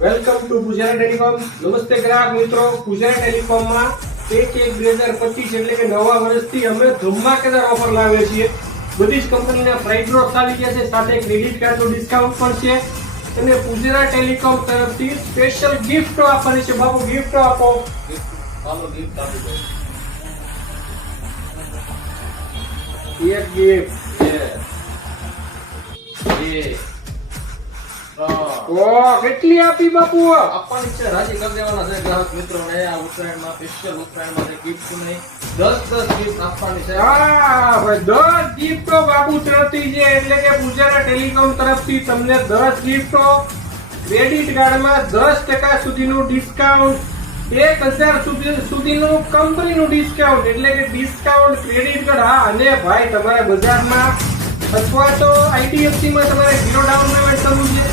Welcome to Pujara telecom. નમસ્તે ગ્રાહક મિત્રો. પૂજારા ટેલિકોમમાં 1/1/2025 એટલે કે નવા વર્ષથી અમે ધમાકેદાર ઓફર લાવીએ છીએ. બધી જ કંપનીના પ્રાઇસ ડ્રોપ ચાલી ગયા છે, સાથે ક્રેડિટ કાર્ડનું ડિસ્કાઉન્ટ પણ છે અને પૂજારા ટેલિકોમ તરફથી સ્પેશિયલ ગિફ્ટ આપવાની છે. બાપુ ગિફ્ટ આપો. ચાલો ગિફ્ટ આપી દો. એક ગિફ્ટ. કેટલી આપી બાપુ? આપવાની છે, રાજી કરી દેવાના છે ગ્રાહક મિત્રોને. આ ઉત્તરાયણમાં સ્પેશિયલ ઉત્તરાયણમાં ગિફ્ટ નહીં, 10 ગિફ્ટ આપવાની છે. હા ભાઈ, 10 ગિફ્ટો બાપુ તરફથી છે, એટલે કે પૂજારા ટેલિકોમ તરફથી તમને 10 ગિફ્ટો, ક્રેડિટ કાર્ડમાં 10% સુધીનું ડિસ્કાઉન્ટ, 1000 સુધીનું કંપનીનું ડિસ્કાઉન્ટ, એટલે કે ડિસ્કાઉન્ટ ક્રેડિટ કાર્ડ. હા, અને ભાઈ તમારે બજારમાં અથવા તો IDFC માં તમારે 0 ડાઉન પેમેન્ટ કરવું છે.